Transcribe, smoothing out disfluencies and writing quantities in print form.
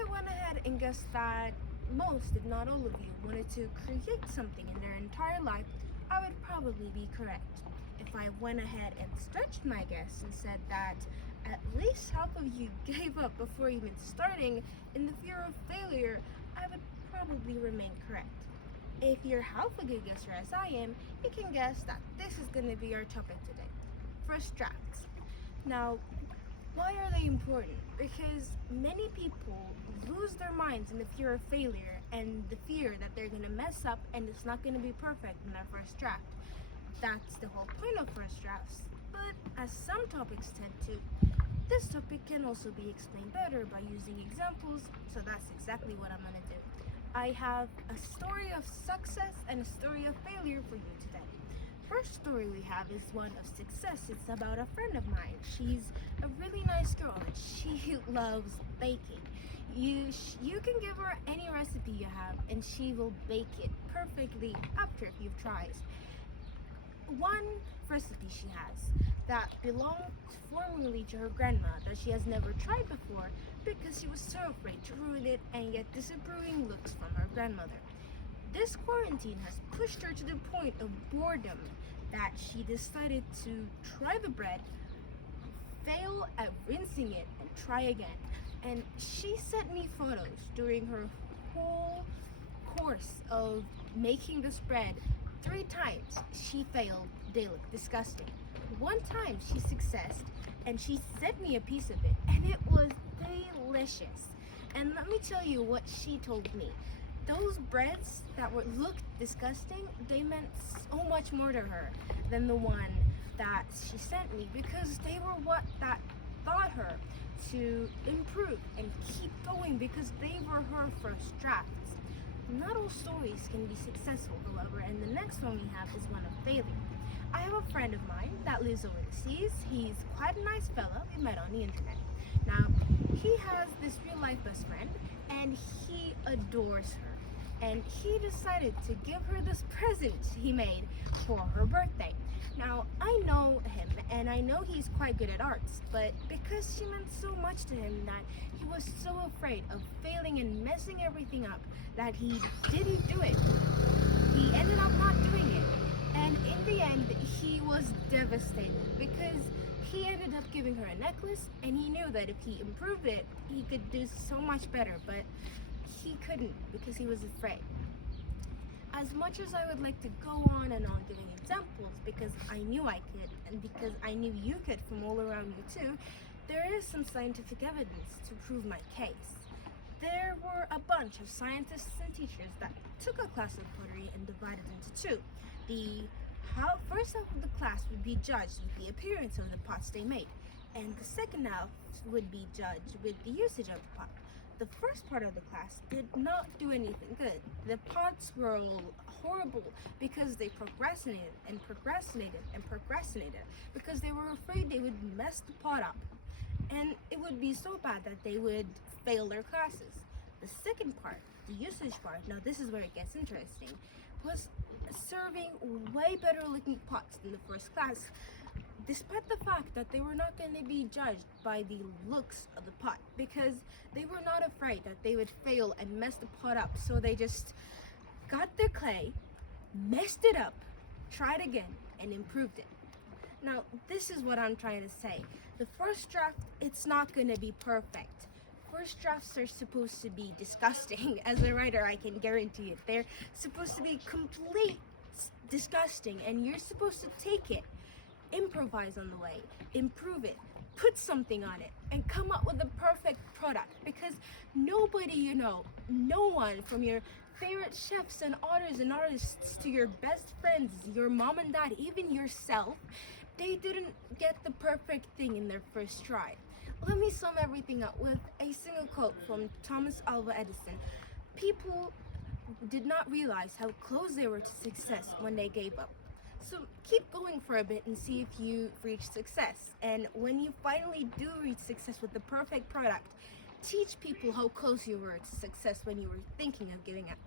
I went ahead and guessed that most, if not all of you, wanted to create something in their entire life, I would probably be correct. If I went ahead and stretched my guess and said that at least half of you gave up before even starting in the fear of failure, I would probably remain correct. If you're half a good guesser as I am, you can guess that this is going to be our topic today. First drafts. Now, why are they important? Because many people lose their minds in the fear of failure and the fear that they're going to mess up and it's not going to be perfect in their first draft. That's the whole point of first drafts. But as some topics tend to, this topic can also be explained better by using examples, so that's exactly what I'm going to do. I have a story of success and a story of failure for you today. First story we have is one of success. It's about a friend of mine. She's a really nice girl and she loves baking. You can give her any recipe you have and she will bake it perfectly after a few tries. One recipe she has that belonged formerly to her grandma that she has never tried before because she was so afraid to ruin it and get disapproving looks from her grandmother. This quarantine has pushed her to the point of boredom that she decided to try the bread, fail at rinsing it, and try again. And she sent me photos during her whole course of making this bread. 3 times she failed. They look disgusting. 1 time she successed and she sent me a piece of it and it was delicious. And let me tell you what she told me. Those breads that looked disgusting, they meant so much more to her than the one that she sent me because they were what that taught her to improve and keep going because they were her first drafts. Not all stories can be successful, however, and the next one we have is one of failure. I have a friend of mine that lives over the seas. He's quite a nice fellow we met on the internet. Now, he has this real life best friend and he adores her. And he decided to give her this present he made for her birthday. Now, I know him and I know he's quite good at arts, but because she meant so much to him that he was so afraid of failing and messing everything up that he didn't do it. He ended up not doing it. And in the end, he was devastated because he ended up giving her a necklace and he knew that if he improved it, he could do so much better, but he couldn't because he was afraid. As much as I would like to go on and on giving examples because I knew I could and because I knew you could from all around you too, there is some scientific evidence to prove my case. There were a bunch of scientists and teachers that took a class of pottery and divided into 2. The first half of the class would be judged with the appearance of the pots they made, and the second half would be judged with the usage of the pot. The first part of the class did not do anything good. The pots were all horrible because they procrastinated and procrastinated and procrastinated because they were afraid they would mess the pot up. And it would be so bad that they would fail their classes. The second part, the usage part, now this is where it gets interesting, was serving way better looking pots than the first class, despite the fact that they were not going to be judged by the looks of the pot because they were not afraid that they would fail and mess the pot up, so they just got their clay, messed it up, tried again, and improved it. Now, this is what I'm trying to say. The first draft, it's not going to be perfect. First drafts are supposed to be disgusting. As a writer, I can guarantee it. They're supposed to be complete disgusting, and you're supposed to take it, improvise on the way, improve it, put something on it, and come up with a perfect product because nobody no one from your favorite chefs and artists to your best friends, your mom and dad, even yourself, they didn't get the perfect thing in their first try. Let me sum everything up with a single quote from Thomas Alva Edison. People did not realize how close they were to success when they gave up. So keep going for a bit and see if you reach success. And when you finally do reach success with the perfect product, teach people how close you were to success when you were thinking of giving up.